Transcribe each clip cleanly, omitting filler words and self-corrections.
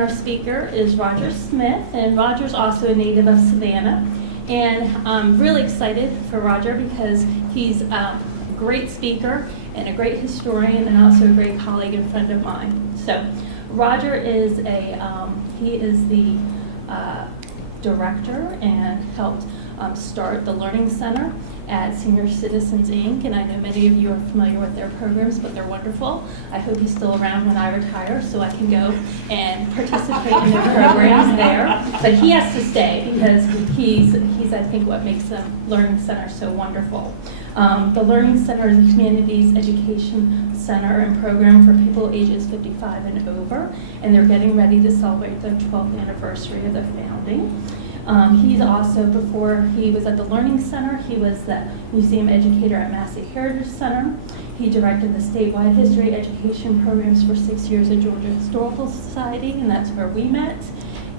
our speaker is Roger Smith, and Roger's also a native of Savannah. And I'm really excited for Roger because he's a great speaker and a great historian and also a great colleague and friend of mine. So Roger is he is the director and helped start the Learning Center at Senior Citizens, Inc. And I know many of you are familiar with their programs, but they're wonderful. I hope he's still around when I retire so I can go and participate in their programs there. But he has to stay because he's I think, what makes the Learning Center so wonderful. The Learning Center is a humanities education center and program for people ages 55 and over, and they're getting ready to celebrate the 12th anniversary of the founding. He's also, before he was at the Learning Center, he was the museum educator at Massie Heritage Center. He directed the statewide history education programs for 6 years at Georgia Historical Society, and that's where we met.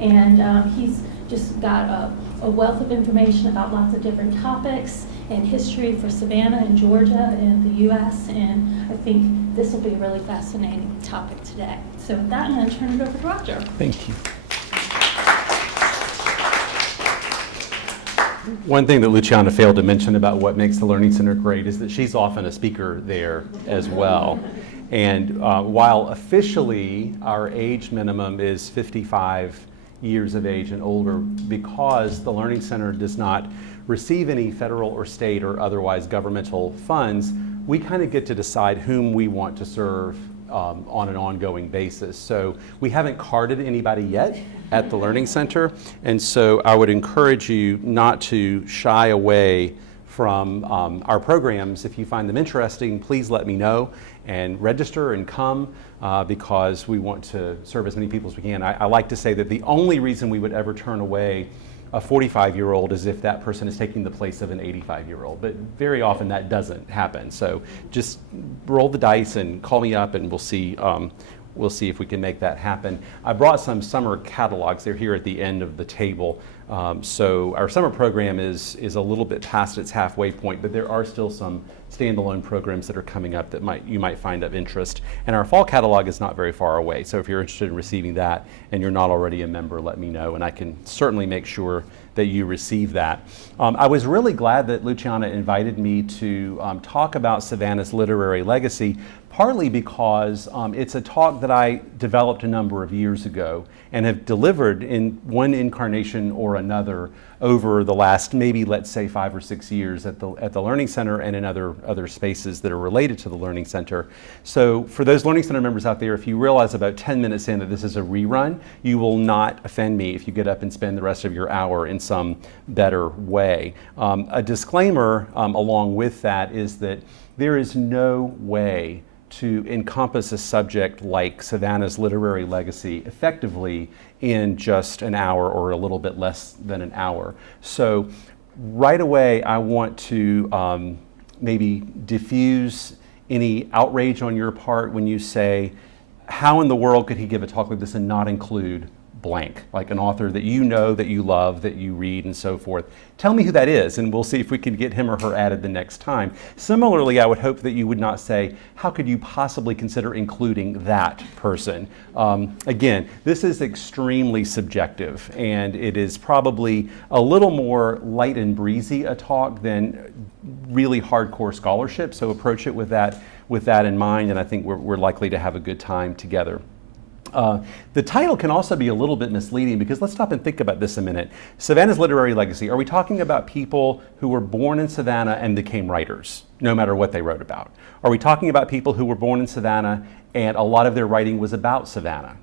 And he's just got a wealth of information about lots of different topics and history for Savannah and Georgia and the U.S., and I think this will be a really fascinating topic today. So with that, I'm going to turn it over to Roger. Thank you. One thing that Luciana failed to mention about what makes the Learning Center great is that she's often a speaker there as well. And while officially our age minimum is 55 years of age and older, because the Learning Center does not receive any federal or state or otherwise governmental funds, we kind of get to decide whom we want to serve on an ongoing basis. So we haven't carded anybody yet at the Learning Center, and so I would encourage you not to shy away from our programs. If you find them interesting, please let me know and register and come because we want to serve as many people as we can. I like to say that the only reason we would ever turn away a 45-year-old is if that person is taking the place of an 85-year-old, but very often that doesn't happen. So just roll the dice and call me up, and we'll see if we can make that happen. I brought some summer catalogs. They're here at the end of the table. So our summer program is a little bit past its halfway point, but there are still some standalone programs that are coming up that you might find of interest. And our fall catalog is not very far away. So if you're interested in receiving that and you're not already a member, let me know, and I can certainly make sure that you receive that. I was really glad that Luciana invited me to talk about Savannah's literary legacy, partly because it's a talk that I developed a number of years ago and have delivered in one incarnation or another over the last maybe, let's say, 5 or 6 years at the Learning Center and in other spaces that are related to the Learning Center. So for those Learning Center members out there, if you realize about 10 minutes in that this is a rerun, you will not offend me if you get up and spend the rest of your hour in some better way. A disclaimer along with that is that there is no way to encompass a subject like Savannah's literary legacy effectively in just an hour or a little bit less than an hour. So right away, I want to maybe diffuse any outrage on your part when you say, how in the world could he give a talk like this and not include blank, like an author that you know, that you love, that you read, and so forth. Tell me who that is, and we'll see if we can get him or her added the next time. Similarly, I would hope that you would not say, how could you possibly consider including that person? Again, this is extremely subjective, and it is probably a little more light and breezy a talk than really hardcore scholarship, so approach it with that in mind, and I think we're likely to have a good time together. The title can also be a little bit misleading because let's stop and think about this a minute. Savannah's literary legacy. Are we talking about people who were born in Savannah and became writers, no matter what they wrote about? Are we talking about people who were born in Savannah and a lot of their writing was about Savannah?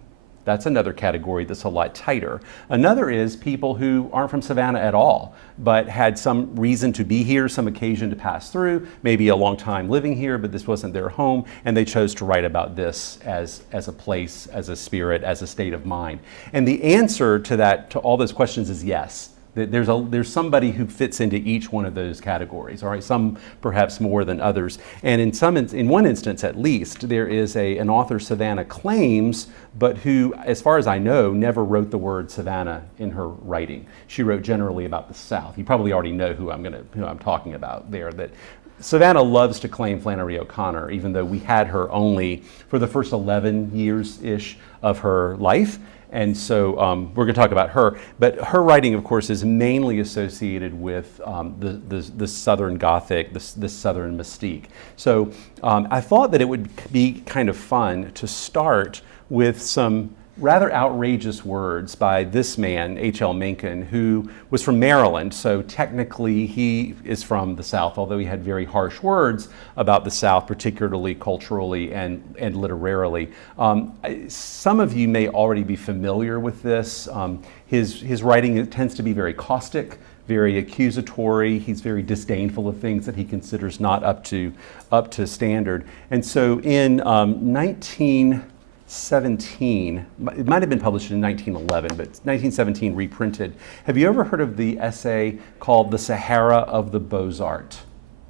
That's another category that's a lot tighter. Another is people who aren't from Savannah at all, but had some reason to be here, some occasion to pass through, maybe a long time living here, but this wasn't their home, and they chose to write about this as a place, as a spirit, as a state of mind. And the answer to that, to all those questions is yes. There's somebody who fits into each one of those categories, all right? Some perhaps more than others. And in one instance at least, there is an author Savannah claims, but who, as far as I know, never wrote the word Savannah in her writing. She wrote generally about the South. You probably already know who I'm talking about there, that Savannah loves to claim Flannery OConnor, even though we had her only for the first 11 years-ish of her life. And so we're going to talk about her. But her writing, of course, is mainly associated with the Southern Gothic, the Southern mystique. So I thought that it would be kind of fun to start with some rather outrageous words by this man, H.L. Mencken, who was from Maryland. So technically he is from the South, although he had very harsh words about the South, particularly culturally and literarily. Some of you may already be familiar with this. His writing tends to be very caustic, very accusatory. He's very disdainful of things that he considers not up to standard. And so in 1917, it might have been published in 1911, but 1917 reprinted. Have you ever heard of the essay called The Sahara of the Beaux-Arts?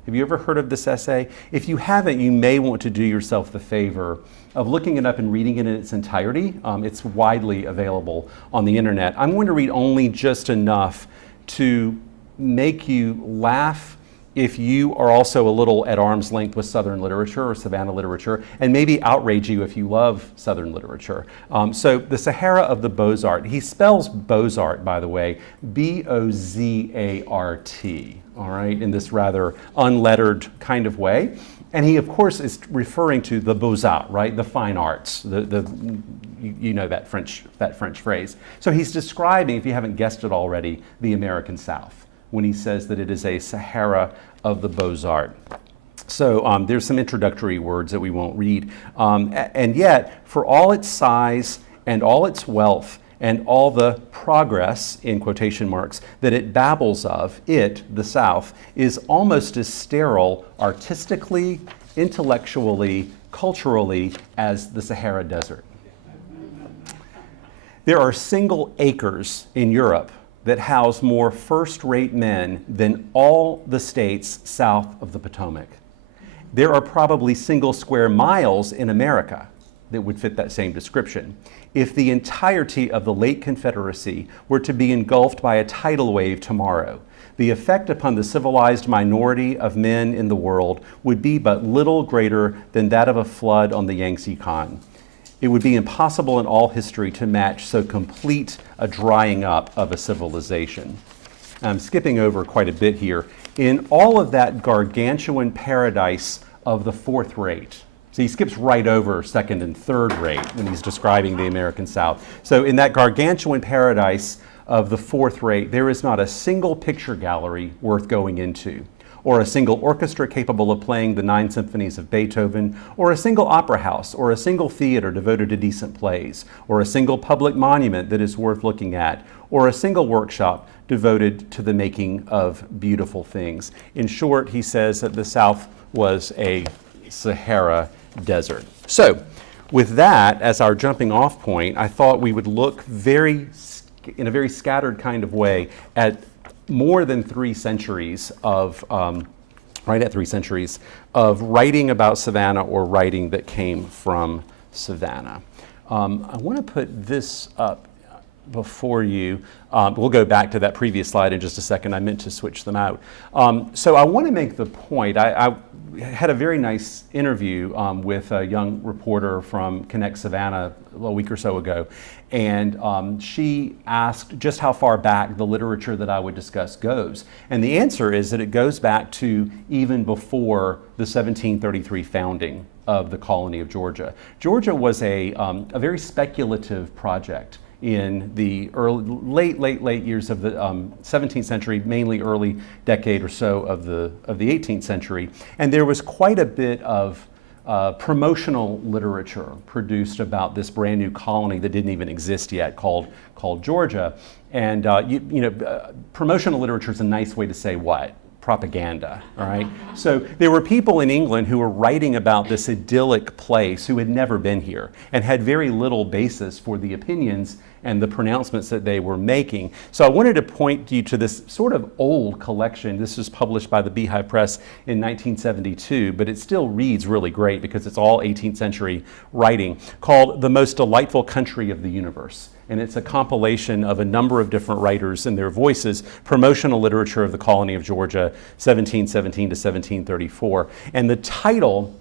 Have you ever heard of this essay? If you haven't, you may want to do yourself the favor of looking it up and reading it in its entirety. It's widely available on the internet. I'm going to read only just enough to make you laugh if you are also a little at arm's length with Southern literature or Savannah literature, and maybe outrage you if you love Southern literature. So the Sahara of the Beaux-Arts, he spells Beaux-Arts, by the way, B-O-Z-A-R-T, all right, in this rather unlettered kind of way. And he, of course, is referring to the Beaux-Arts, right, the fine arts, you know that French phrase. So he's describing, if you haven't guessed it already, the American South, when he says that it is a Sahara of the Beaux-Arts. So there's some introductory words that we won't read. And yet, for all its size and all its wealth and all the progress, in quotation marks, that it babbles of, it, the South, is almost as sterile artistically, intellectually, culturally as the Sahara Desert. There are single acres in Europe that house more first-rate men than all the states south of the Potomac. There are probably single square miles in America that would fit that same description. If the entirety of the late Confederacy were to be engulfed by a tidal wave tomorrow, the effect upon the civilized minority of men in the world would be but little greater than that of a flood on the Yangtze Con. It would be impossible in all history to match so complete a drying up of a civilization. I'm skipping over quite a bit here. In all of that gargantuan paradise of the fourth rate, so he skips right over second and third rate when he's describing the American South. So in that gargantuan paradise of the fourth rate, there is not a single picture gallery worth going into, or a single orchestra capable of playing the 9 symphonies of Beethoven, or a single opera house, or a single theater devoted to decent plays, or a single public monument that is worth looking at, or a single workshop devoted to the making of beautiful things. In short, he says that the South was a Sahara desert. So, with that as our jumping off point, I thought we would look in a very scattered kind of way at more than 3 centuries of, right at 3 centuries of writing about Savannah or writing that came from Savannah. I want to put this up before you. We'll go back to that previous slide in just a second. I meant to switch them out. So I want to make the point, I had a very nice interview with a young reporter from Connect Savannah a week or so ago, and she asked just how far back the literature that I would discuss goes. And the answer is that it goes back to even before the 1733 founding of the colony of Georgia. Georgia was a very speculative project in the late years of the 17th century, mainly early decade or so of the 18th century. And there was quite a bit of promotional literature produced about this brand new colony that didn't even exist yet, called Georgia. And promotional literature is a nice way to say what? Propaganda, all right? So there were people in England who were writing about this idyllic place who had never been here and had very little basis for the opinions and the pronouncements that they were making. So I wanted to point you to this sort of old collection. This was published by the Beehive Press in 1972, but it still reads really great because it's all 18th century writing, called The Most Delightful Country of the Universe. and it's a compilation of a number of different writers and their voices, promotional literature of the colony of Georgia, 1717 to 1734. And the title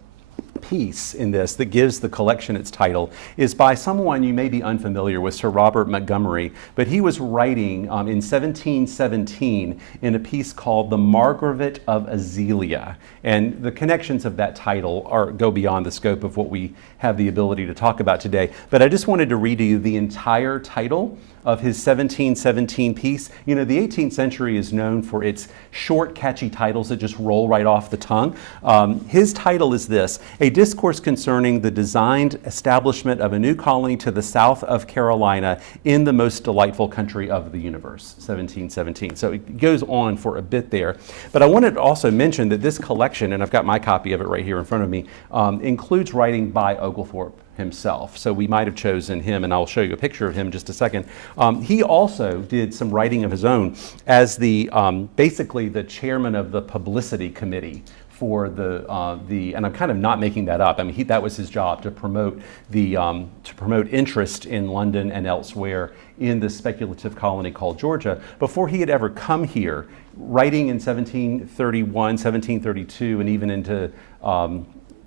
piece in this that gives the collection its title is by someone you may be unfamiliar with, Sir Robert Montgomery, but he was writing in 1717 in a piece called The Margravate of Azelia. And the connections of that title go beyond the scope of what we have the ability to talk about today. But I just wanted to read to you the entire title of his 1717 piece. You know, the 18th century is known for its short, catchy titles that just roll right off the tongue. His title is this: A Discourse Concerning the Designed Establishment of a New Colony to the South of Carolina in the Most Delightful Country of the Universe, 1717. So it goes on for a bit there. But I wanted to also mention that this collection, and I've got my copy of it right here in front of me, includes writing by Oglethorpe himself. So we might have chosen him, and I'll show you a picture of him in just a second. He also did some writing of his own as the basically the chairman of the publicity committee for and I'm kind of not making that up. I mean, that was his job, to promote interest in London and elsewhere in this speculative colony called Georgia. Before he had ever come here, writing in 1731, 1732, and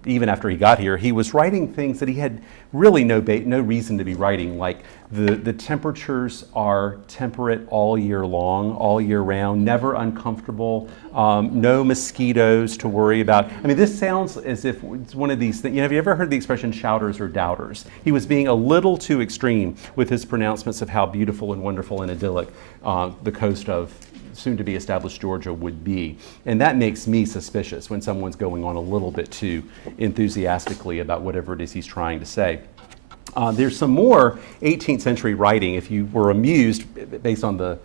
even after he got here, he was writing things that he had really no reason to be writing, like the temperatures are temperate all year long, all year round, never uncomfortable, no mosquitoes to worry about. I mean, this sounds as if it's one of these things. You know, have you ever heard the expression shouters or doubters? He was being a little too extreme with his pronouncements of how beautiful and wonderful and idyllic the coast of soon-to-be established Georgia would be. And that makes me suspicious when someone's going on a little bit too enthusiastically about whatever it is he's trying to say. There's some more 18th century writing, if you were amused based on the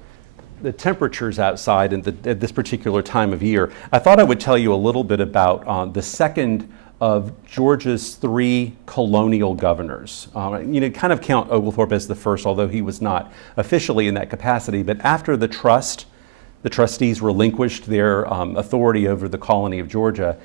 temperatures outside at this particular time of year. I thought I would tell you a little bit about the second of Georgia's 3 colonial governors. You know, kind of count Oglethorpe as the first, although he was not officially in that capacity. But after the trustees relinquished their authority over the colony of Georgia,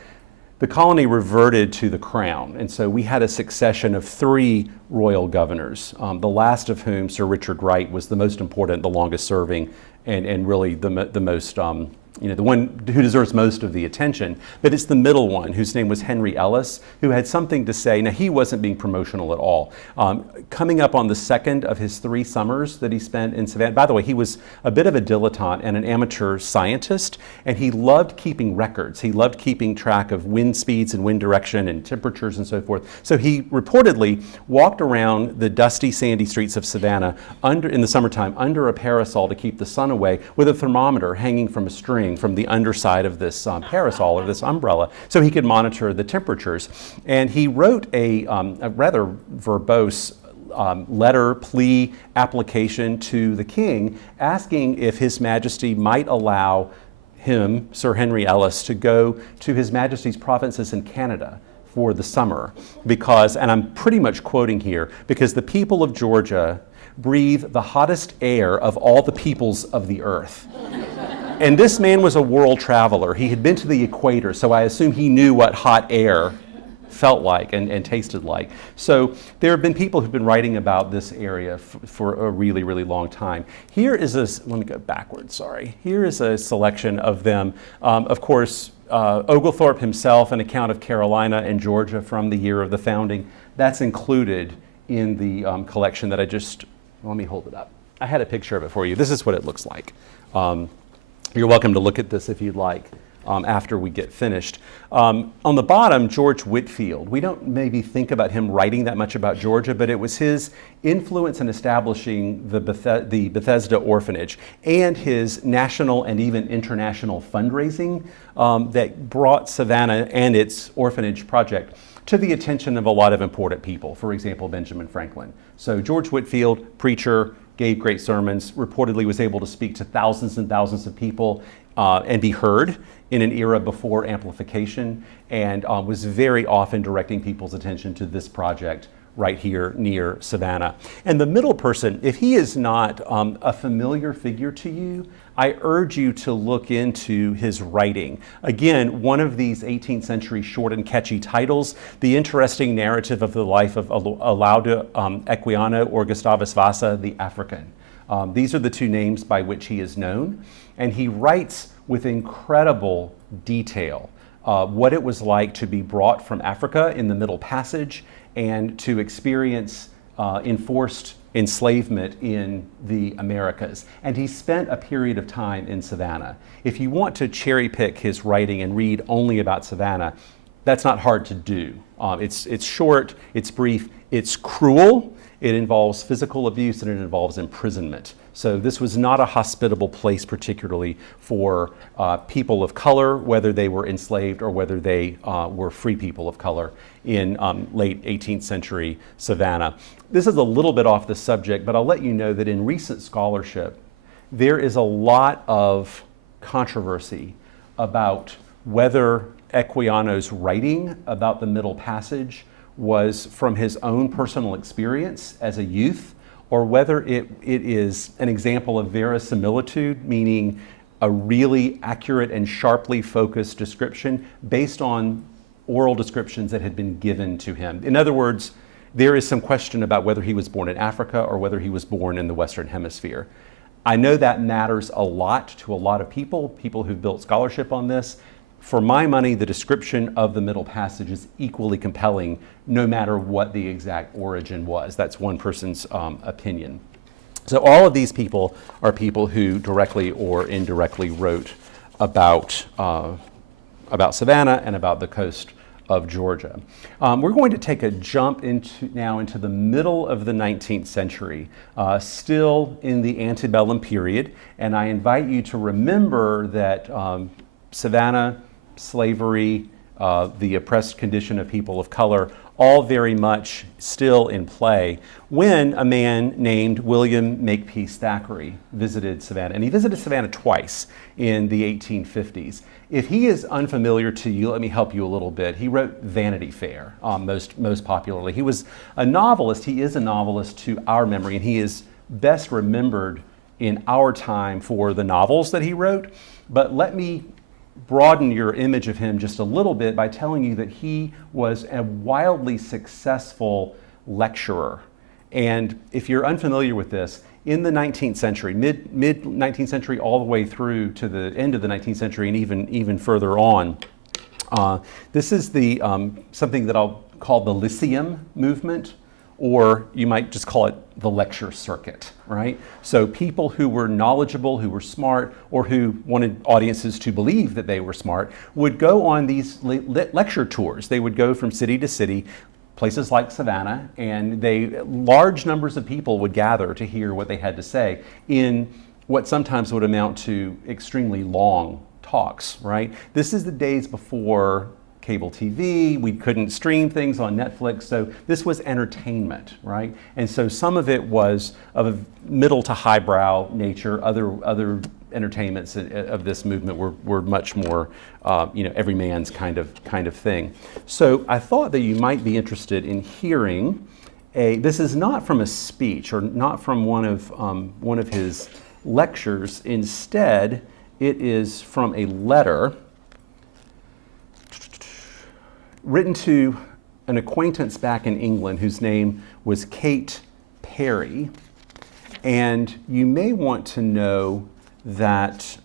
the colony reverted to the crown. And so we had a succession of 3 royal governors, the last of whom, Sir Richard Wright, was the most important, the longest serving, and really the most, the one who deserves most of the attention. But it's the middle one, whose name was Henry Ellis, who had something to say. Now, he wasn't being promotional at all. Coming up on the second of his 3 summers that he spent in Savannah, by the way, he was a bit of a dilettante and an amateur scientist, and he loved keeping records. He loved keeping track of wind speeds and wind direction and temperatures and so forth. So he reportedly walked around the dusty, sandy streets of Savannah in the summertime under a parasol to keep the sun away, with a thermometer hanging from a string from the underside of this parasol or this umbrella, so he could monitor the temperatures. And he wrote a rather verbose plea application to the king, asking if His Majesty might allow him, Sir Henry Ellis, to go to His Majesty's provinces in Canada for the summer, because, and I'm pretty much quoting here, because the people of Georgia breathe the hottest air of all the peoples of the earth. And this man was a world traveler. He had been to the equator, so I assume he knew what hot air felt like and tasted like. So there have been people who've been writing about this area for a really, really long time. Here is let me go backwards, sorry. Here is a selection of them. Of course, Oglethorpe himself, an account of Carolina and Georgia from the year of the founding, that's included in the collection that let me hold it up. I had a picture of it for you. This is what it looks like. You're welcome to look at this if you'd like after we get finished. On the bottom, George Whitefield. We don't maybe think about him writing that much about Georgia, but it was his influence in establishing the Bethesda Orphanage and his national and even international fundraising that brought Savannah and its orphanage project to the attention of a lot of important people. For example, Benjamin Franklin. So George Whitefield, preacher, gave great sermons, reportedly was able to speak to thousands and thousands of people and be heard in an era before amplification, and was very often directing people's attention to this project right here near Savannah. And the middle person, if he is not a familiar figure to you, I urge you to look into his writing. Again, one of these 18th century short and catchy titles, The Interesting Narrative of the Life of Lauda Equiano or Gustavus Vassa, the African. These are the two names by which he is known. And he writes with incredible detail what it was like to be brought from Africa in the Middle Passage and to experience enforced enslavement in the Americas. And he spent a period of time in Savannah. If you want to cherry pick his writing and read only about Savannah, that's not hard to do. It's short, it's brief, it's cruel, it involves physical abuse, and it involves imprisonment. So this was not a hospitable place particularly for people of color, whether they were enslaved or whether they were free people of color in late 18th century Savannah. This is a little bit off the subject, but I'll let you know that in recent scholarship, there is a lot of controversy about whether Equiano's writing about the Middle Passage was from his own personal experience as a youth, or whether it is an example of verisimilitude, meaning a really accurate and sharply focused description based on oral descriptions that had been given to him. In other words, there is some question about whether he was born in Africa or whether he was born in the Western Hemisphere. I know that matters a lot to a lot of people who've built scholarship on this. For my money, the description of the Middle Passage is equally compelling, no matter what the exact origin was. That's one person's opinion. So all of these people are people who directly or indirectly wrote about Savannah and about the coast of Georgia. We're going to take a jump now into the middle of the 19th century, still in the antebellum period, and I invite you to remember that Savannah, slavery, the oppressed condition of people of color, all very much still in play when a man named William Makepeace Thackeray visited Savannah. And he visited Savannah twice in the 1850s. If he is unfamiliar to you, let me help you a little bit. He wrote Vanity Fair most popularly. He was a novelist. He is a novelist to our memory, and he is best remembered in our time for the novels that he wrote. But let me broaden your image of him just a little bit by telling you that he was a wildly successful lecturer. And if you're unfamiliar with this, in the 19th century, mid 19th century all the way through to the end of the 19th century and even further on, this is the something that I'll call the Lyceum movement, or you might just call it the lecture circuit, right? So people who were knowledgeable, who were smart, or who wanted audiences to believe that they were smart would go on these lecture tours. They would go from city to city, places like Savannah, and large numbers of people would gather to hear what they had to say in what sometimes would amount to extremely long talks, right? This is the days before cable TV, we couldn't stream things on Netflix, so this was entertainment, right? And so some of it was of a middle to highbrow nature. Other entertainments of this movement were much more, every man's kind of thing. So I thought that you might be interested in hearing this is not from a speech or not from one of his lectures. Instead, it is from a letter written to an acquaintance back in England whose name was Kate Perry. And you may want to know that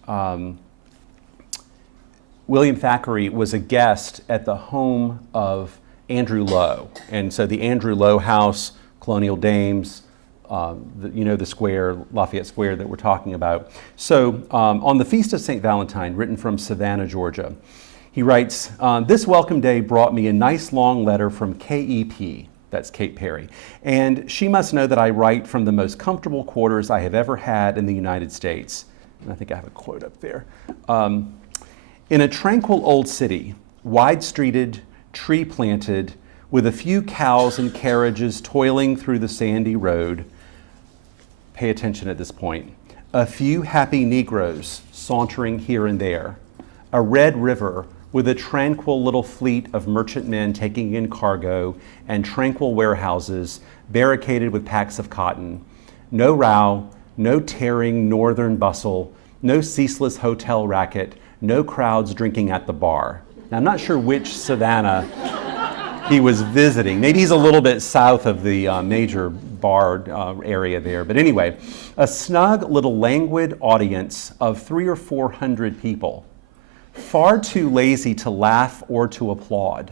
William Thackeray was a guest at the home of Andrew Lowe. And so the Andrew Lowe house, Colonial Dames, the square, Lafayette Square that we're talking about. So on the Feast of St. Valentine, written from Savannah, Georgia, he writes, this welcome day brought me a nice long letter from KEP, that's Kate Perry, and she must know that I write from the most comfortable quarters I have ever had in the United States. And I think I have a quote up there. In a tranquil old city, wide-streeted, tree-planted, with a few cows and carriages toiling through the sandy road, pay attention at this point, a few happy Negroes sauntering here and there, a red river with a tranquil little fleet of merchantmen taking in cargo and tranquil warehouses barricaded with packs of cotton. No row, no tearing northern bustle, no ceaseless hotel racket, no crowds drinking at the bar. Now, I'm not sure which Savannah he was visiting. Maybe he's a little bit south of the major bar area there. But anyway, a snug little languid audience of 300 or 400 people, far too lazy to laugh or to applaud.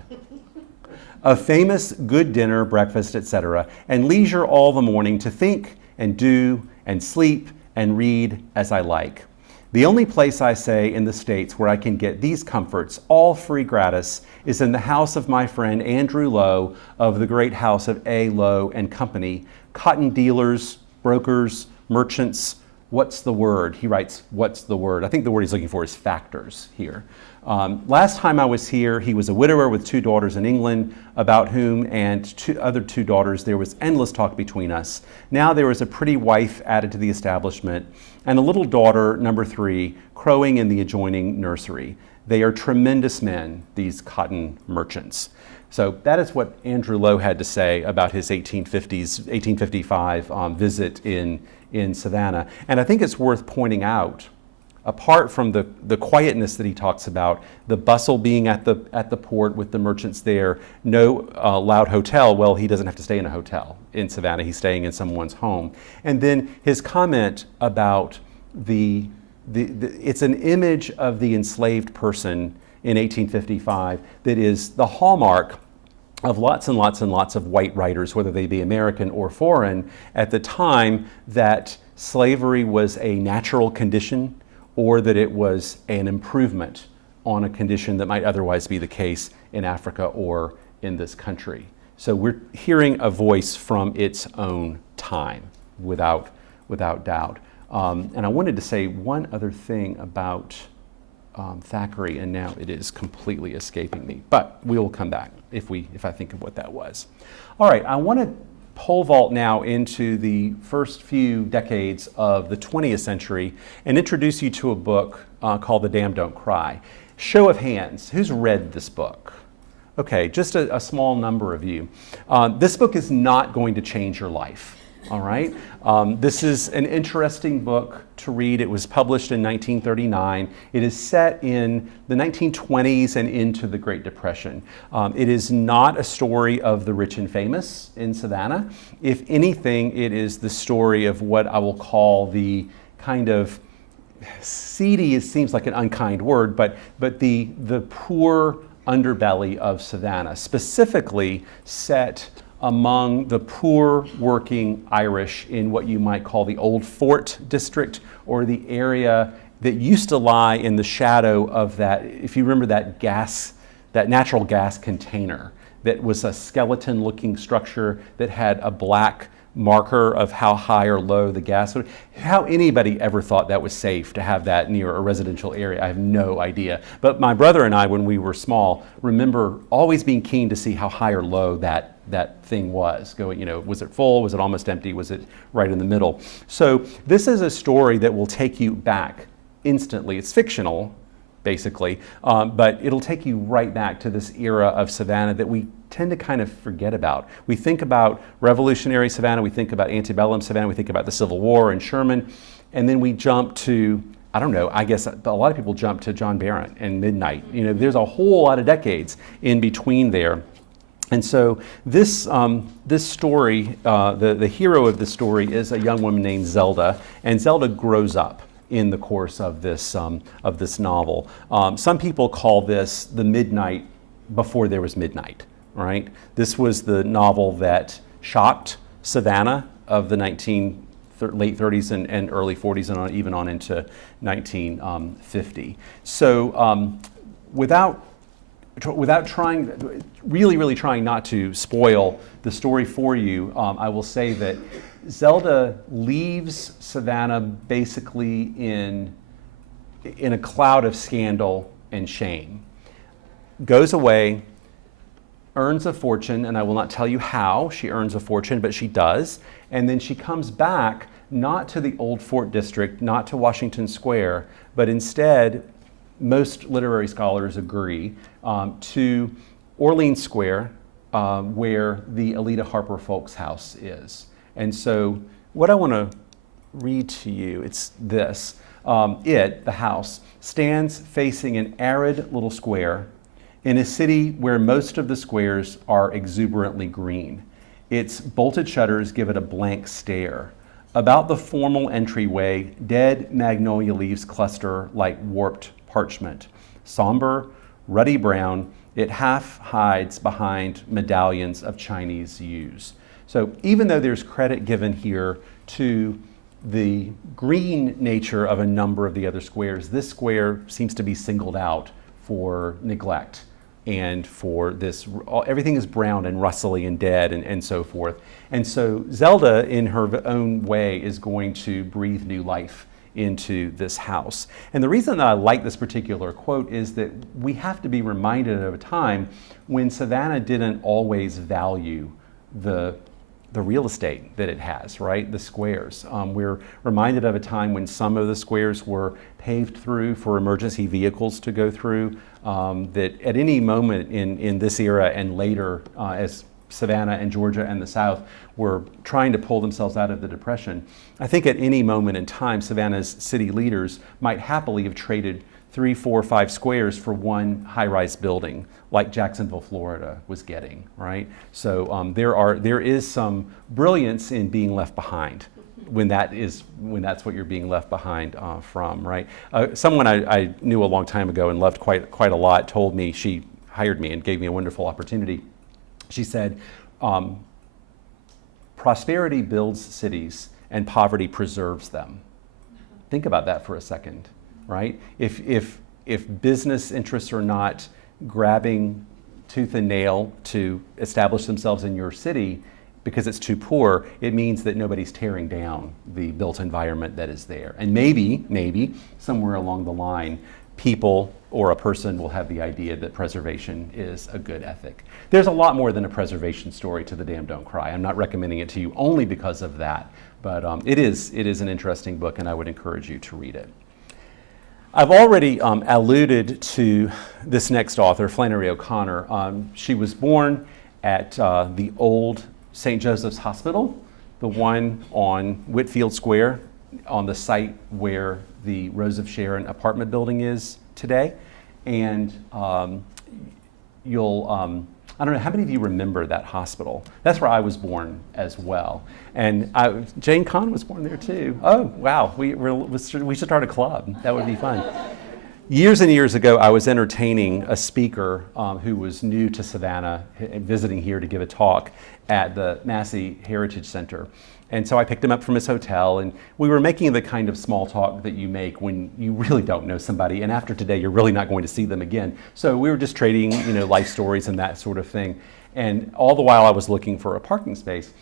A famous good dinner, breakfast, etc., and leisure all the morning to think and do and sleep and read as I like. The only place, I say, in the States where I can get these comforts, all free gratis, is in the house of my friend Andrew Lowe of the great house of A. Lowe and Company, cotton dealers, brokers, merchants. What's the word? He writes, what's the word? I think the word he's looking for is factors here. Last time I was here, he was a widower with 2 daughters in England, about whom and 2 other daughters there was endless talk between us. Now there was a pretty wife added to the establishment, and a little daughter, number 3, crowing in the adjoining nursery. They are tremendous men, these cotton merchants. So that is what Andrew Lowe had to say about his 1855 visit in Savannah. And I think it's worth pointing out, apart from the quietness that he talks about, the bustle being at the port with the merchants there, no loud hotel. Well, he doesn't have to stay in a hotel in Savannah. He's staying in someone's home. And then his comment about it's an image of the enslaved person in 1855 that is the hallmark of lots and lots and lots of white writers, whether they be American or foreign, at the time that slavery was a natural condition or that it was an improvement on a condition that might otherwise be the case in Africa or in this country. So we're hearing a voice from its own time, without doubt. And I wanted to say one other thing about Thackeray, and now it is completely escaping me, but we will come back if I think of what that was. All right, I want to pole vault now into the first few decades of the 20th century and introduce you to a book called The Damned Don't Cry. Show of hands, who's read this book? Okay, just a small number of you. This book is not going to change your life. All right. This is an interesting book to read. It was published in 1939. It is set in the 1920s and into the Great Depression. It is not a story of the rich and famous in Savannah. If anything, it is the story of what I will call the kind of seedy, it seems like an unkind word, but the poor underbelly of Savannah, specifically set among the poor working Irish in what you might call the Old Fort district, or the area that used to lie in the shadow of that, if you remember that natural gas container that was a skeleton looking structure that had a black marker of how high or low the gas would. How anybody ever thought that was safe to have that near a residential area, I have no idea. But my brother and I, when we were small, remember always being keen to see how high or low that thing was going. Was it full? Was it almost empty? Was it right in the middle? So this is a story that will take you back instantly. It's fictional, basically, but it'll take you right back to this era of Savannah that we tend to kind of forget about. We think about revolutionary Savannah, we think about antebellum Savannah, we think about the Civil War and Sherman, and then we jump to, I don't know, I guess a lot of people jump to John Barrett and Midnight. There's a whole lot of decades in between there. And so this story, the hero of the story is a young woman named Zelda, and Zelda grows up in the course of this novel. Some people call this the Midnight before there was midnight, right? This was the novel that shocked Savannah of the late 30s and early 40s and even on into 1950. So without trying, really trying not to spoil the story for you, I will say that Zelda leaves Savannah basically in a cloud of scandal and shame. Goes away, earns a fortune, and I will not tell you how she earns a fortune, but she does. And then she comes back, not to the Old Fort District, not to Washington Square, but instead most literary scholars agree, to Orlean Square, where the Alida Harper Folks House is. And so what I want to read to you, it's this. The house, stands facing an arid little square in a city where most of the squares are exuberantly green. Its bolted shutters give it a blank stare. About the formal entryway, dead magnolia leaves cluster like warped parchment. Somber, ruddy brown, it half hides behind medallions of Chinese yews. So even though there's credit given here to the green nature of a number of the other squares, this square seems to be singled out for neglect and for this, everything is brown and rustly and dead and so forth. And so Zelda, in her own way, is going to breathe new life into this house. And the reason that I like this particular quote is that we have to be reminded of a time when Savannah didn't always value the real estate that it has, right? The squares. We're reminded of a time when some of the squares were paved through for emergency vehicles to go through, that at any moment in this era and later, as Savannah and Georgia and the South were trying to pull themselves out of the Depression, I think at any moment in time, Savannah's city leaders might happily have traded 3, 4, 5 squares for one high-rise building, like Jacksonville, Florida was getting, right? So there is some brilliance in being left behind when that's what you're being left behind from, right? Someone I knew a long time ago and loved quite a lot told me, she hired me and gave me a wonderful opportunity. She said, prosperity builds cities and poverty preserves them. Think about that for a second, right? If business interests are not grabbing tooth and nail to establish themselves in your city because it's too poor, it means that nobody's tearing down the built environment that is there. And maybe somewhere along the line, people or a person will have the idea that preservation is a good ethic. There's a lot more than a preservation story to The Damned Don't Cry. I'm not recommending it to you only because of that, but it is an interesting book and I would encourage you to read it. I've already alluded to this next author, Flannery OConnor. She was born at the old St. Joseph's Hospital, the one on Whitfield Square, on the site where the Rose of Sharon apartment building is today. And I don't know, how many of you remember that hospital? That's where I was born as well. And Jane Conn was born there too. Oh, wow, we should start a club. That would be fun. Years and years ago, I was entertaining a speaker who was new to Savannah, visiting here to give a talk at the Massie Heritage Center. And so I picked him up from his hotel, and we were making the kind of small talk that you make when you really don't know somebody, and after today, you're really not going to see them again. So we were just trading, life stories and that sort of thing. And all the while, I was looking for a parking space.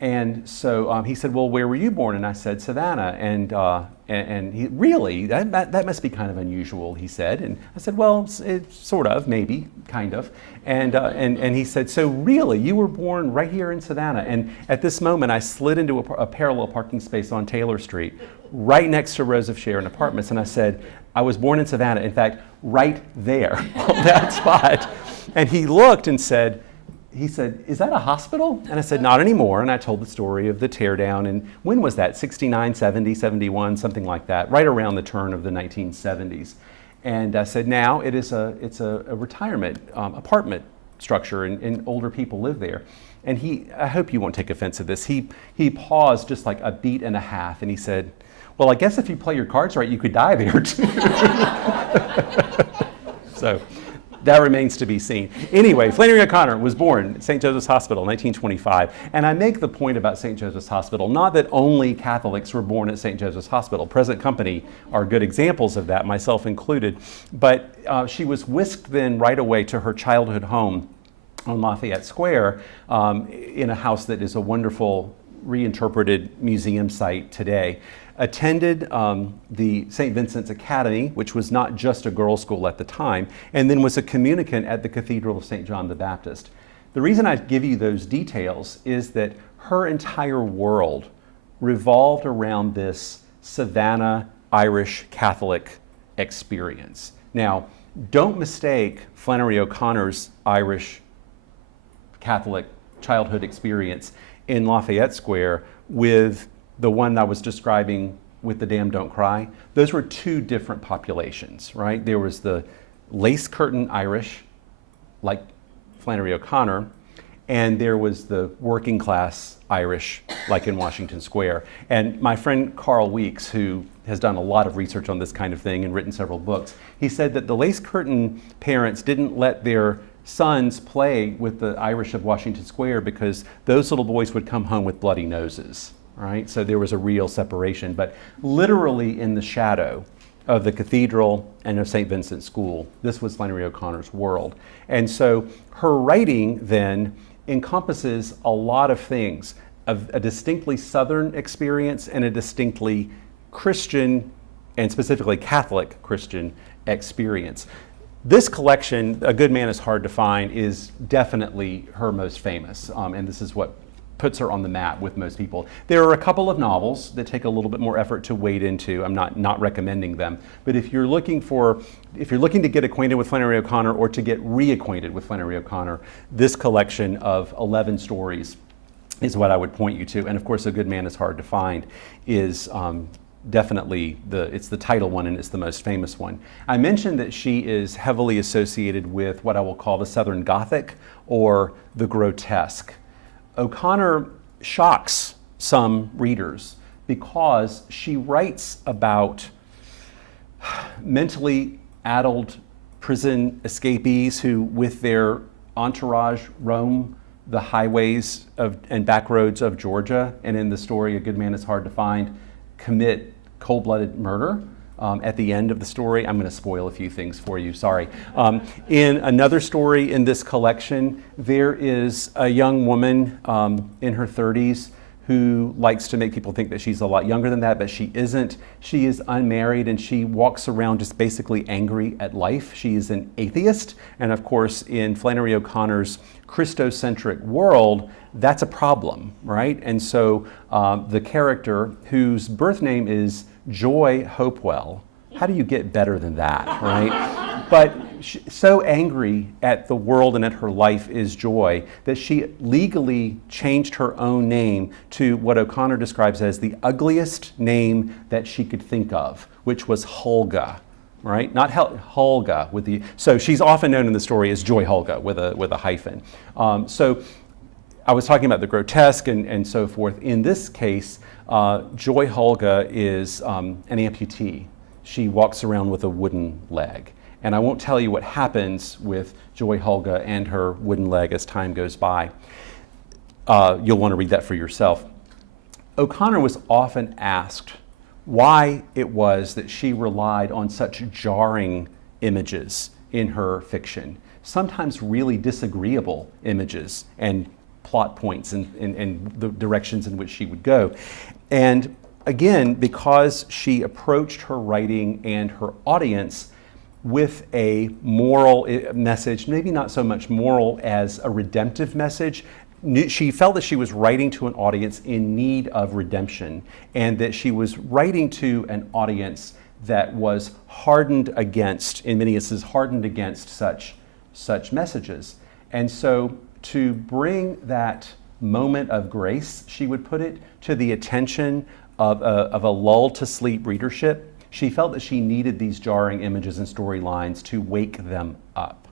And so he said, "Well, where were you born?" And I said, "Savannah." And he, "Really? That must be kind of unusual," he said. And I said, "Well, sort of, maybe, kind of." And he said, "So really, you were born right here in Savannah?" And at this moment, I slid into a parallel parking space on Taylor Street, right next to Rose of Sharon Apartments. And I said, "I was born in Savannah. In fact, right there on that spot." And he looked and said, "Is that a hospital?" And I said, "Not anymore." And I told the story of the teardown. And when was that? 69, 70, 71, something like that, right around the turn of the 1970s. And I said, now it's a retirement apartment structure, and older people live there. And I hope you won't take offense to this, he paused just like a beat and a half, and he said, "Well, I guess if you play your cards right, you could die there too." So that remains to be seen. Anyway, Flannery OConnor was born at St. Joseph's Hospital in 1925. And I make the point about St. Joseph's Hospital, not that only Catholics were born at St. Joseph's Hospital. Present company are good examples of that, myself included. But she was whisked then right away to her childhood home on Lafayette Square in a house that is a wonderful reinterpreted museum site today. Attended the St. Vincent's Academy, which was not just a girls' school at the time, and then was a communicant at the Cathedral of St. John the Baptist. The reason I give you those details is that her entire world revolved around this Savannah Irish Catholic experience. Now, don't mistake Flannery O'Connor's Irish Catholic childhood experience in Lafayette Square with the one I was describing with the Damn Don't Cry. Those were two different populations, right? There was the lace curtain Irish, like Flannery O'Connor, and there was the working class Irish, like in Washington Square. And my friend Carl Weeks, who has done a lot of research on this kind of thing and written several books, he said that the lace curtain parents didn't let their sons play with the Irish of Washington Square because those little boys would come home with bloody noses, right? So there was a real separation, but literally in the shadow of the cathedral and of St. Vincent's School, this was Flannery O'Connor's world. And so her writing then encompasses a lot of things, a distinctly Southern experience and a distinctly Christian and specifically Catholic Christian experience. This collection, A Good Man is Hard to Find, is definitely her most famous, and this is what puts her on the map with most people. There are a couple of novels that take a little bit more effort to wade into. I'm not recommending them, but if you're looking to get acquainted with Flannery O'Connor or to get reacquainted with Flannery O'Connor, this collection of 11 stories is what I would point you to. And of course, A Good Man is Hard to Find is definitely it's the title one and it's the most famous one. I mentioned that she is heavily associated with what I will call the Southern Gothic or the grotesque. O'Connor shocks some readers because she writes about mentally addled prison escapees who, with their entourage, roam the highways and back roads of Georgia, and in the story A Good Man is Hard to Find, commit cold-blooded murder. At the end of the story, I'm going to spoil a few things for you, sorry. In another story in this collection, there is a young woman in her 30s who likes to make people think that she's a lot younger than that, but she isn't. She is unmarried and she walks around just basically angry at life. She is an atheist, and of course, in Flannery O'Connor's Christocentric world, that's a problem, right? And so the character, whose birth name is Joy Hopewell, how do you get better than that, right? But so angry at the world and at her life is Joy that she legally changed her own name to what O'Connor describes as the ugliest name that she could think of, which was Hulga, right? Not Hulga with the, so she's often known in the story as Joy Hulga with a hyphen. So I was talking about the grotesque and so forth. In this case, Joy Hulga is an amputee. She walks around with a wooden leg. And I won't tell you what happens with Joy Hulga and her wooden leg as time goes by. You'll want to read that for yourself. O'Connor was often asked why it was that she relied on such jarring images in her fiction, sometimes really disagreeable images and plot points and the directions in which she would go. And again, because she approached her writing and her audience with a moral message, maybe not so much moral as a redemptive message, she felt that she was writing to an audience in need of redemption, and that she was writing to an audience that was hardened against, in many instances, hardened against such messages. And so to bring that moment of grace, she would put it, to the attention of a lull to sleep readership, she felt that she needed these jarring images and storylines to wake them up.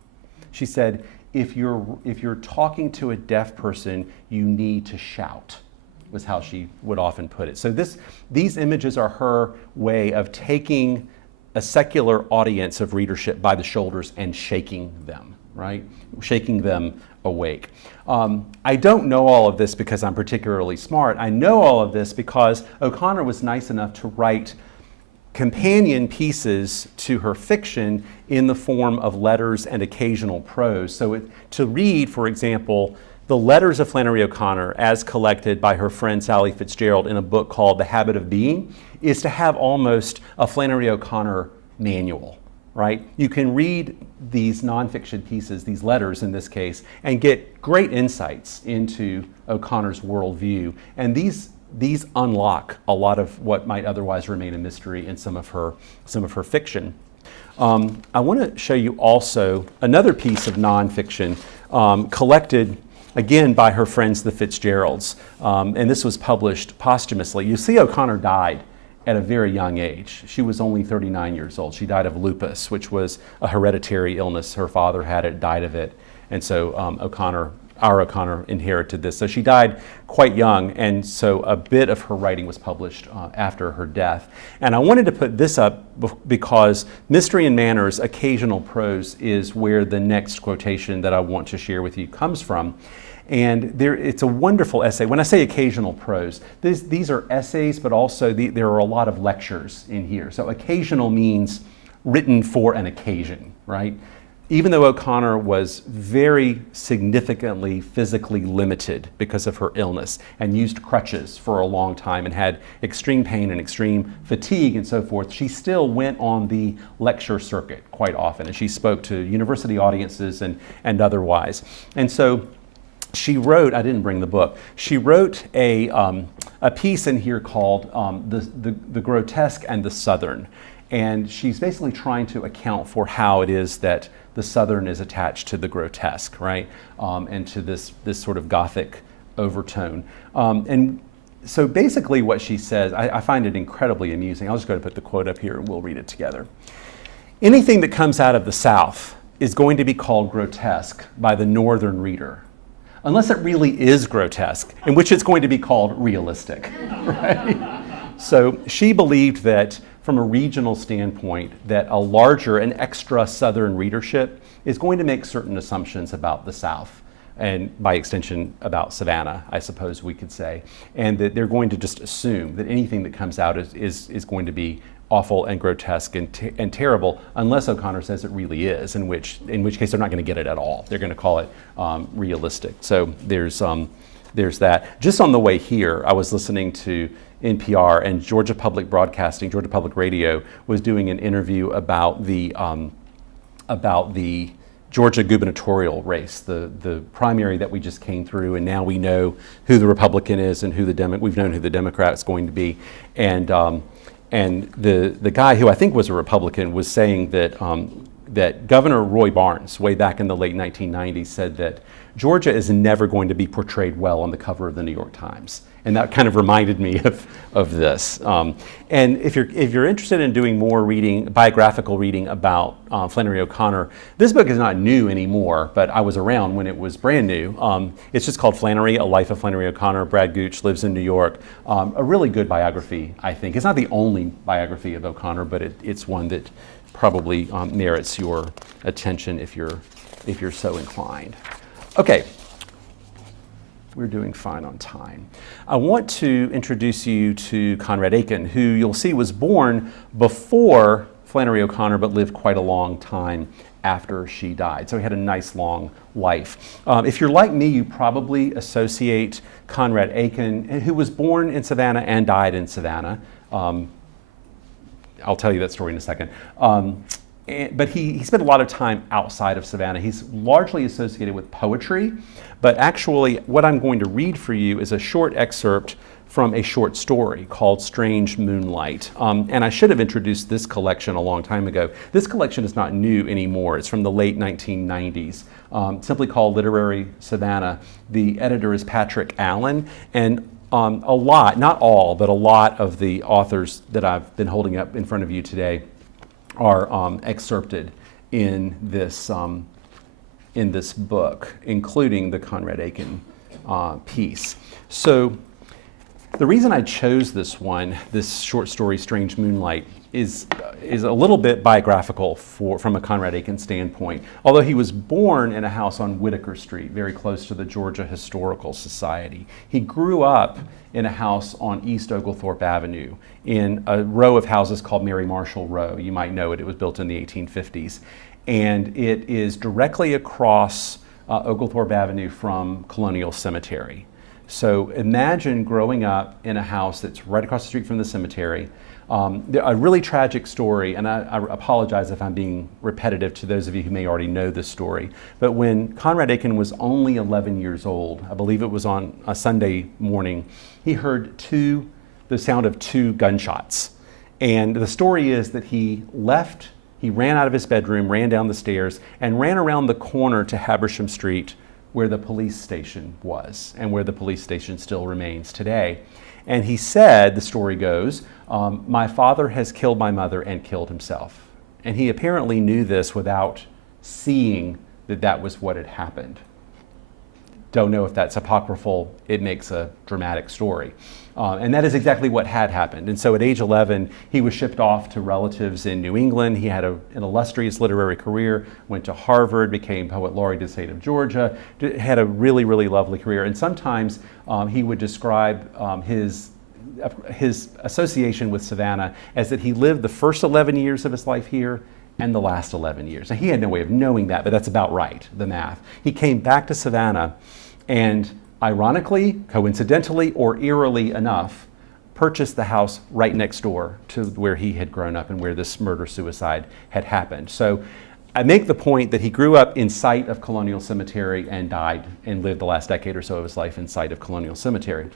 She said, if you're talking to a deaf person, you need to shout, was how she would often put it. So these images are her way of taking a secular audience of readership by the shoulders and shaking them, right? Shaking them awake. I don't know all of this because I'm particularly smart. I know all of this because O'Connor was nice enough to write companion pieces to her fiction in the form of letters and occasional prose. So to read, for example, the letters of Flannery O'Connor as collected by her friend Sally Fitzgerald in a book called The Habit of Being is to have almost a Flannery O'Connor manual, right? You can read these nonfiction pieces, these letters in this case, and get great insights into O'Connor's worldview. And these unlock a lot of what might otherwise remain a mystery in some of her fiction. I want to show you also another piece of nonfiction collected again by her friends, the Fitzgeralds, and this was published posthumously. You see, O'Connor died at a very young age. She was only 39 years old. She died of lupus, which was a hereditary illness. Her father had it, died of it, and so our O'Connor inherited this. So she died quite young, and so a bit of her writing was published after her death. And I wanted to put this up because Mystery and Manners, Occasional Prose is where the next quotation that I want to share with you comes from. And it's a wonderful essay. When I say occasional prose, these are essays, but also there are a lot of lectures in here. So occasional means written for an occasion, right? Even though O'Connor was very significantly physically limited because of her illness and used crutches for a long time and had extreme pain and extreme fatigue and so forth, she still went on the lecture circuit quite often, and she spoke to university audiences and otherwise. And so she wrote, I didn't bring the book, she wrote a piece in here called the Grotesque and the Southern. And she's basically trying to account for how it is that the Southern is attached to the grotesque, right? And to this sort of Gothic overtone. And so basically what she says, I find it incredibly amusing. I'll just go ahead and put the quote up here and we'll read it together. Anything that comes out of the South is going to be called grotesque by the Northern reader, unless it really is grotesque, in which it's going to be called realistic, right? So she believed that from a regional standpoint, that a larger and extra Southern readership is going to make certain assumptions about the South, and by extension about Savannah, I suppose we could say, and that they're going to just assume that anything that comes out is going to be awful and grotesque and terrible, unless O'Connor says it really is, in which case they're not going to get it at all. They're going to call it realistic. So there's that. Just on the way here, I was listening to NPR, and Georgia Public Broadcasting, Georgia Public Radio, was doing an interview about the Georgia gubernatorial race, the primary that we just came through, and now we know who the Republican is and we've known who the Democrat's going to be, and the guy who I think was a Republican was saying that Governor Roy Barnes, way back in the late 1990s, said that Georgia is never going to be portrayed well on the cover of the New York Times. And that kind of reminded me of this. And if you're interested in doing more biographical reading about Flannery O'Connor, this book is not new anymore, but I was around when it was brand new. It's just called Flannery, A Life of Flannery O'Connor. Brad Gooch lives in New York. A really good biography, I think. It's not the only biography of O'Connor, but it's one that probably merits your attention if you're so inclined. Okay. We're doing fine on time. I want to introduce you to Conrad Aiken, who you'll see was born before Flannery O'Connor, but lived quite a long time after she died. So he had a nice long life. If you're like me, you probably associate Conrad Aiken, who was born in Savannah and died in Savannah. I'll tell you that story in a second. But he spent a lot of time outside of Savannah. He's largely associated with poetry, but actually what I'm going to read for you is a short excerpt from a short story called Strange Moonlight. And I should have introduced this collection a long time ago. This collection is not new anymore. It's from the late 1990s, simply called Literary Savannah. The editor is Patrick Allen, and a lot, not all, but a lot of the authors that I've been holding up in front of you today are excerpted in this book, including the Conrad Aiken piece. So the reason I chose this short story, Strange Moonlight, is a little bit biographical from a Conrad Aiken standpoint. Although he was born in a house on Whitaker Street, very close to the Georgia Historical Society, he grew up in a house on East Oglethorpe Avenue in a row of houses called Mary Marshall Row. You might know it. It was built in the 1850s. And it is directly across Oglethorpe Avenue from Colonial Cemetery. So imagine growing up in a house that's right across the street from the cemetery. A really tragic story, and I apologize if I'm being repetitive to those of you who may already know this story, but when Conrad Aiken was only 11 years old, I believe it was on a Sunday morning, he heard the sound of two gunshots. And the story is that he He ran out of his bedroom, ran down the stairs, and ran around the corner to Habersham Street, where the police station was, and where the police station still remains today. And he said, the story goes, my father has killed my mother and killed himself. And he apparently knew this without seeing that that was what had happened. Don't know if that's apocryphal. It makes a dramatic story. And that is exactly what had happened. And so at age 11, he was shipped off to relatives in New England. He had an illustrious literary career, went to Harvard, became poet laureate of the state of Georgia, had a really, really lovely career. And sometimes he would describe his association with Savannah as that he lived the first 11 years of his life here and the last 11 years. Now, he had no way of knowing that, but that's about right, the math. He came back to Savannah and, ironically, coincidentally, or eerily enough, purchased the house right next door to where he had grown up and where this murder-suicide had happened. So I make the point that he grew up in sight of Colonial Cemetery and died and lived the last decade or so of his life in sight of Colonial Cemetery.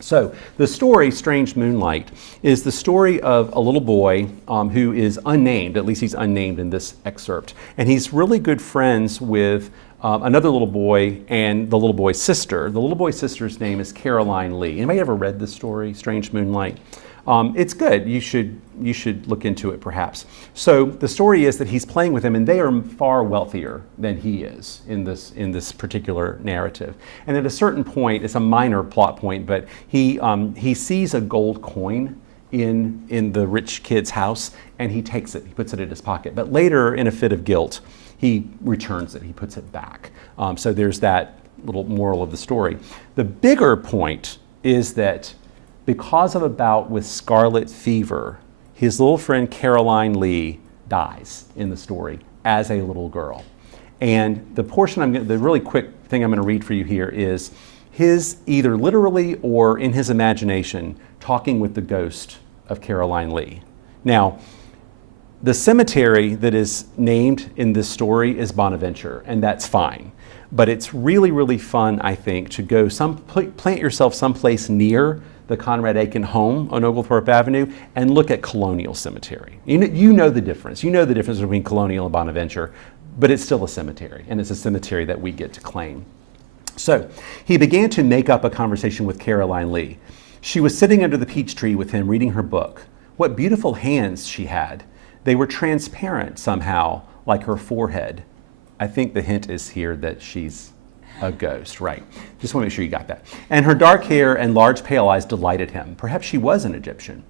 So the story, Strange Moonlight, is the story of a little boy who is unnamed, at least he's unnamed in this excerpt. And he's really good friends with another little boy and the little boy's sister. The little boy's sister's name is Caroline Lee. Anybody ever read this story, Strange Moonlight? It's good. You should look into it perhaps. So the story is that he's playing with them, and they are far wealthier than he is in this particular narrative. And at a certain point, it's a minor plot point, but he sees a gold coin in the rich kid's house, and he takes it. He puts it in his pocket. But later, in a fit of guilt, he returns it. He puts it back. So there's that little moral of the story. The bigger point is that because of a bout with scarlet fever, his little friend Caroline Lee dies in the story as a little girl. And the portion the really quick thing I'm going to read for you here is his, either literally or in his imagination, talking with the ghost of Caroline Lee. Now, the cemetery that is named in this story is Bonaventure, and that's fine. But it's really, really fun, I think, to go plant yourself someplace near the Conrad Aiken home on Oglethorpe Avenue and look at Colonial Cemetery. You know the difference. You know the difference between Colonial and Bonaventure, but it's still a cemetery, and it's a cemetery that we get to claim. So he began to make up a conversation with Caroline Lee. She was sitting under the peach tree with him reading her book. What beautiful hands she had. They were transparent somehow, like her forehead. I think the hint is here that she's a ghost, right? Just want to make sure you got that. And her dark hair and large pale eyes delighted him. Perhaps she was an Egyptian.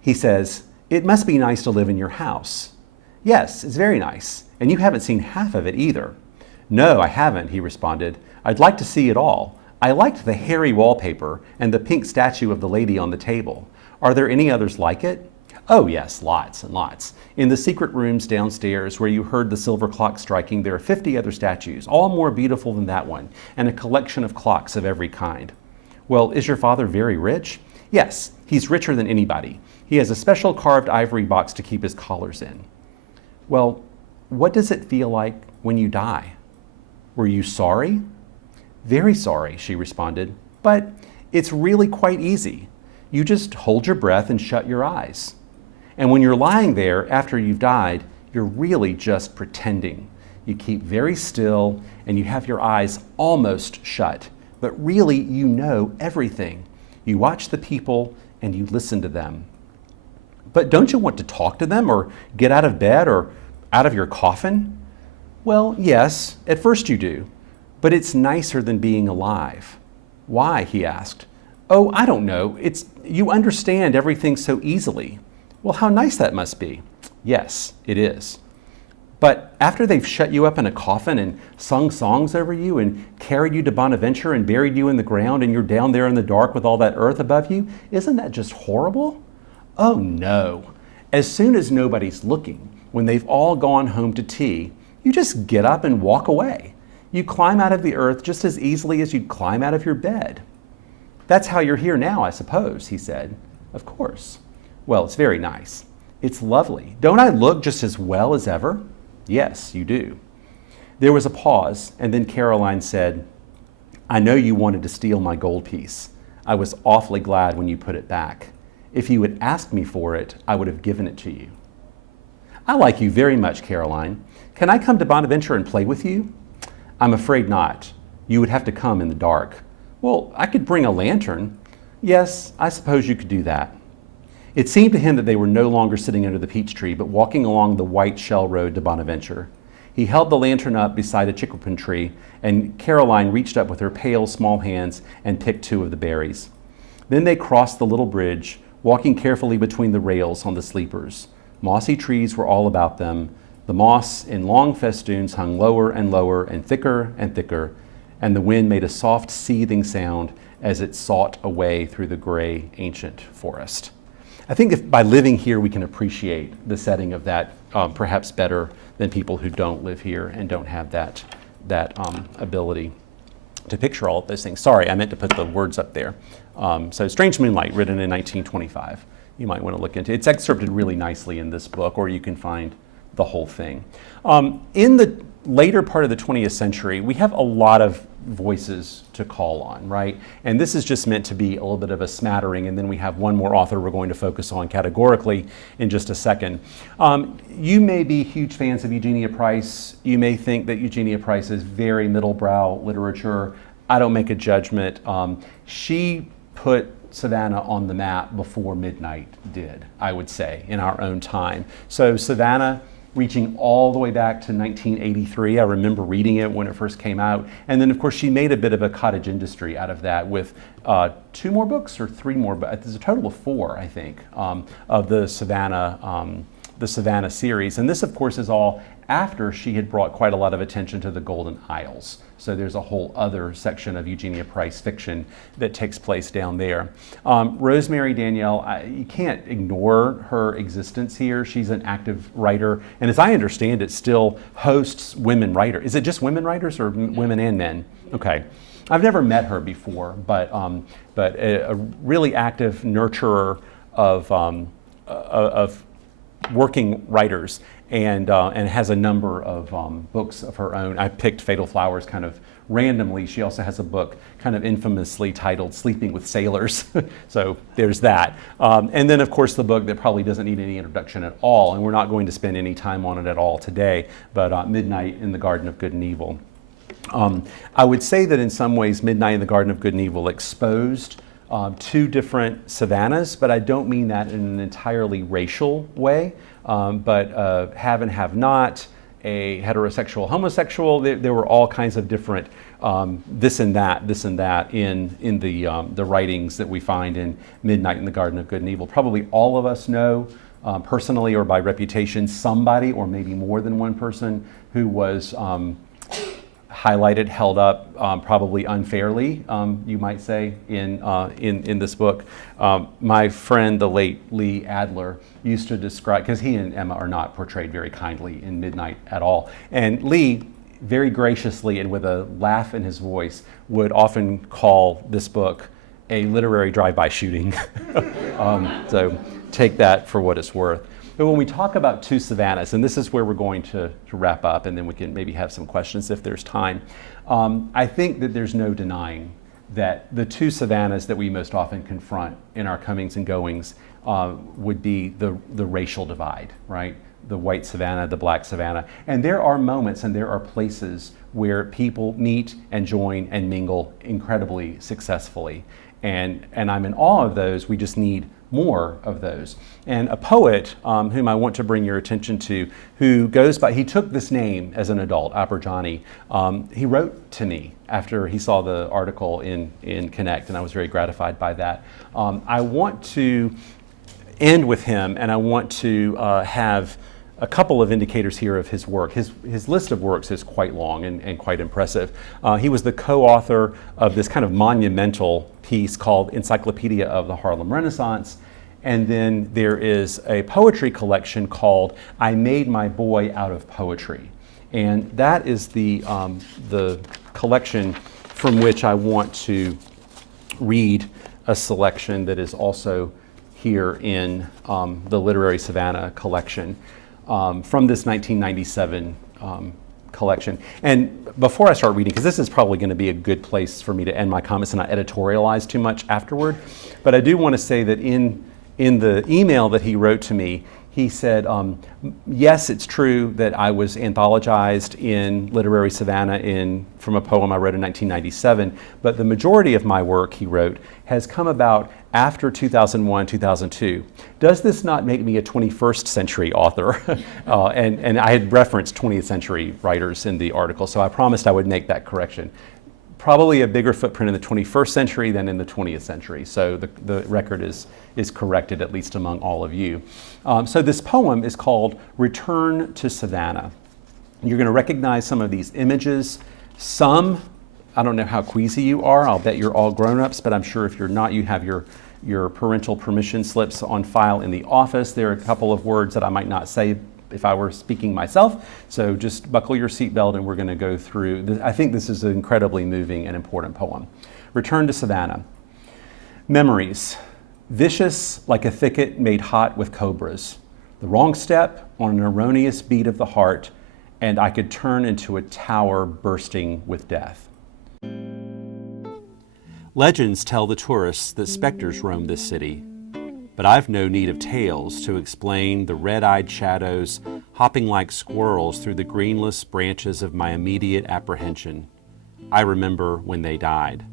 He says, "It must be nice to live in your house." "Yes, it's very nice. And you haven't seen half of it either." "No, I haven't," he responded. "I'd like to see it all. I liked the hairy wallpaper and the pink statue of the lady on the table. Are there any others like it?" "Oh yes, lots and lots. In the secret rooms downstairs where you heard the silver clock striking, there are 50 other statues, all more beautiful than that one, and a collection of clocks of every kind." "Well, is your father very rich?" "Yes, he's richer than anybody. He has a special carved ivory box to keep his collars in." "Well, what does it feel like when you die? Were you sorry?" "Very sorry," she responded, "but it's really quite easy. You just hold your breath and shut your eyes. And when you're lying there after you've died, you're really just pretending. You keep very still and you have your eyes almost shut, but really you know everything. You watch the people and you listen to them. But don't you want to talk to them or get out of bed or out of your coffin?" "Well, yes, at first you do, but it's nicer than being alive." "Why?" he asked. "Oh, I don't know. You understand everything so easily." "Well, how nice that must be." "Yes, it is. But after they've shut you up in a coffin and sung songs over you and carried you to Bonaventure and buried you in the ground and you're down there in the dark with all that earth above you, isn't that just horrible?" "Oh, no. As soon as nobody's looking, when they've all gone home to tea, you just get up and walk away. You climb out of the earth just as easily as you'd climb out of your bed." "That's how you're here now, I suppose," he said. "Of course." "Well, it's very nice. It's lovely. Don't I look just as well as ever?" "Yes, you do." There was a pause, and then Caroline said, "I know you wanted to steal my gold piece. I was awfully glad when you put it back. If you had asked me for it, I would have given it to you." I like you very much, Caroline. Can I come to Bonaventure and play with you? I'm afraid not. You would have to come in the dark. Well, I could bring a lantern. Yes, I suppose you could do that. It seemed to him that they were no longer sitting under the peach tree, but walking along the white shell road to Bonaventure. He held the lantern up beside a chickapin tree, and Caroline reached up with her pale, small hands and picked 2 of the berries. Then they crossed the little bridge, walking carefully between the rails on the sleepers. Mossy trees were all about them. The moss in long festoons hung lower and lower and thicker, and the wind made a soft seething sound as it sought a way through the gray, ancient forest. I think if by living here we can appreciate the setting of that perhaps better than people who don't live here and don't have that ability to picture all of those things. Sorry, I meant to put the words up there. So Strange Moonlight, written in 1925. You might want to look into it. It's excerpted really nicely in this book, or you can find the whole thing. In the later part of the 20th century, we have a lot of voices to call on, right? And this is just meant to be a little bit of a smattering, and then we have one more author we're going to focus on categorically in just a second. You may be huge fans of Eugenia Price. You may think that Eugenia Price is very middle-brow literature. I don't make a judgment. She put Savannah on the map before Midnight did, I would say, in our own time. So Savannah, reaching all the way back to 1983. I remember reading it when it first came out. And then, of course, she made a bit of a cottage industry out of that with 2 more books or 3 more, but there's a total of 4, I think, of the Savannah series. And this, of course, is all after she had brought quite a lot of attention to the Golden Isles. So there's a whole other section of Eugenia Price fiction that takes place down there. Rosemary Danielle, you can't ignore her existence here. She's an active writer, and as I understand it, still hosts women writers. Is it just women writers or women and men? Okay. I've never met her before, but a really active nurturer of working writers. And has a number of books of her own. I picked Fatal Flowers kind of randomly. She also has a book kind of infamously titled Sleeping with Sailors. So there's that. And then, of course, the book that probably doesn't need any introduction at all, and we're not going to spend any time on it at all today, but Midnight in the Garden of Good and Evil. I would say that in some ways, Midnight in the Garden of Good and Evil exposed 2 different Savannahs, but I don't mean that in an entirely racial way. But have and have not, a heterosexual, homosexual, there were all kinds of different this and that in the writings that we find in Midnight in the Garden of Good and Evil. Probably all of us know personally or by reputation somebody, or maybe more than one person, who was highlighted, held up, probably unfairly, you might say, in this book. My friend, the late Lee Adler, used to describe, because he and Emma are not portrayed very kindly in Midnight at all, and Lee, very graciously and with a laugh in his voice, would often call this book a literary drive-by shooting. So take that for what it's worth. But when we talk about 2 Savannahs, and this is where we're going to wrap up, and then we can maybe have some questions if there's time, I think that there's no denying that the 2 Savannahs that we most often confront in our comings and goings would be the racial divide, right? The white Savannah, the black Savannah. And there are moments and there are places where people meet and join and mingle incredibly successfully. And I'm in awe of those. We just need more of those. And a poet whom I want to bring your attention to, who goes by, he took this name as an adult, Aberjani. He wrote to me after he saw the article in Connect, and I was very gratified by that. I want to end with him, and I want to have a couple of indicators here of his work. His list of works is quite long and quite impressive. He was the co-author of this kind of monumental piece called Encyclopedia of the Harlem Renaissance. And then there is a poetry collection called I Made My Boy Out of Poetry. And that is the collection from which I want to read a selection that is also here in the Literary Savannah collection from this 1997 collection. And before I start reading, because this is probably going to be a good place for me to end my comments and not editorialize too much afterward, but I do want to say that in in the email that he wrote to me, he said, yes, it's true that I was anthologized in Literary Savannah from a poem I wrote in 1997, but the majority of my work, he wrote, has come about after 2001, 2002. Does this not make me a 21st century author? And I had referenced 20th century writers in the article, so I promised I would make that correction. Probably a bigger footprint in the 21st century than in the 20th century, so the record is corrected, at least among all of you. So this poem is called Return to Savannah. You're going to recognize some of these images. Some, I don't know how queasy you are, I'll bet you're all grown-ups, but I'm sure if you're not, you have your parental permission slips on file in the office. There are a couple of words that I might not say if I were speaking myself, so just buckle your seatbelt and we're going to go through. I think this is an incredibly moving and important poem. Return to Savannah. Memories. Vicious like a thicket made hot with cobras. The wrong step on an erroneous beat of the heart, and I could turn into a tower bursting with death. Legends tell the tourists that specters roam this city, but I've no need of tales to explain the red-eyed shadows hopping like squirrels through the greenless branches of my immediate apprehension. I remember when they died.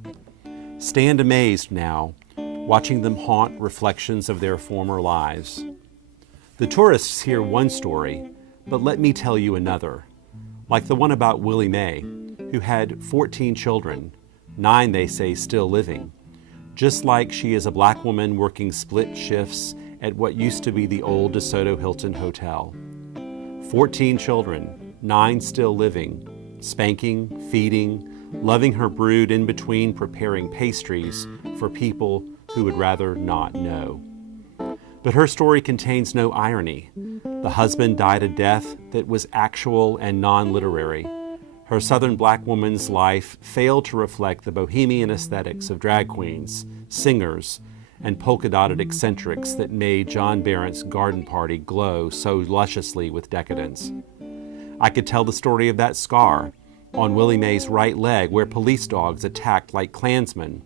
Stand amazed now, watching them haunt reflections of their former lives. The tourists hear one story, but let me tell you another, like the one about Willie Mae, who had 14 children, 9 they say still living, just like she is a black woman working split shifts at what used to be the old DeSoto Hilton Hotel. 14 children, 9 still living, spanking, feeding, loving her brood in between preparing pastries for people who would rather not know. But her story contains no irony. The husband died a death that was actual and non-literary. Her Southern black woman's life failed to reflect the bohemian aesthetics of drag queens, singers, and polka-dotted eccentrics that made John Barrett's garden party glow so lusciously with decadence. I could tell the story of that scar on Willie Mae's right leg where police dogs attacked like Klansmen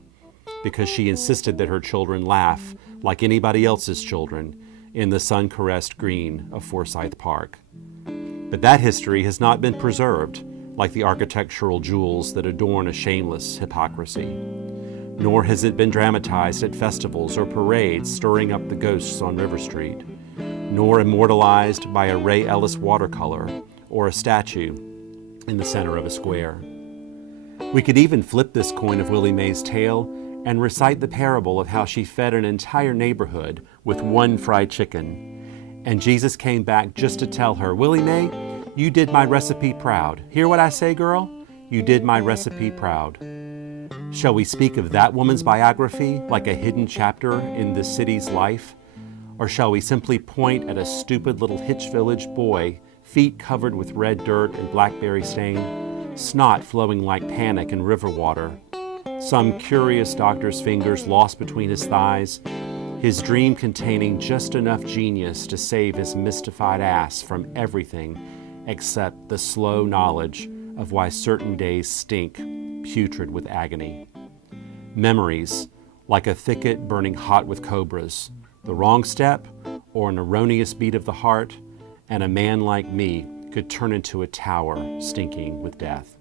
because she insisted that her children laugh like anybody else's children in the sun-caressed green of Forsyth Park. But that history has not been preserved like the architectural jewels that adorn a shameless hypocrisy. Nor has it been dramatized at festivals or parades stirring up the ghosts on River Street, nor immortalized by a Ray Ellis watercolor or a statue in the center of a square. We could even flip this coin of Willie Mae's tale and recite the parable of how she fed an entire neighborhood with one fried chicken. And Jesus came back just to tell her, Willie Mae, you did my recipe proud. Hear what I say, girl? You did my recipe proud. Shall we speak of that woman's biography like a hidden chapter in the city's life? Or shall we simply point at a stupid little Hitch Village boy, feet covered with red dirt and blackberry stain, snot flowing like panic in river water, some curious doctor's fingers lost between his thighs, his dream containing just enough genius to save his mystified ass from everything except the slow knowledge of why certain days stink, putrid with agony. Memories, like a thicket burning hot with cobras, the wrong step or an erroneous beat of the heart, and a man like me could turn into a tower stinking with death.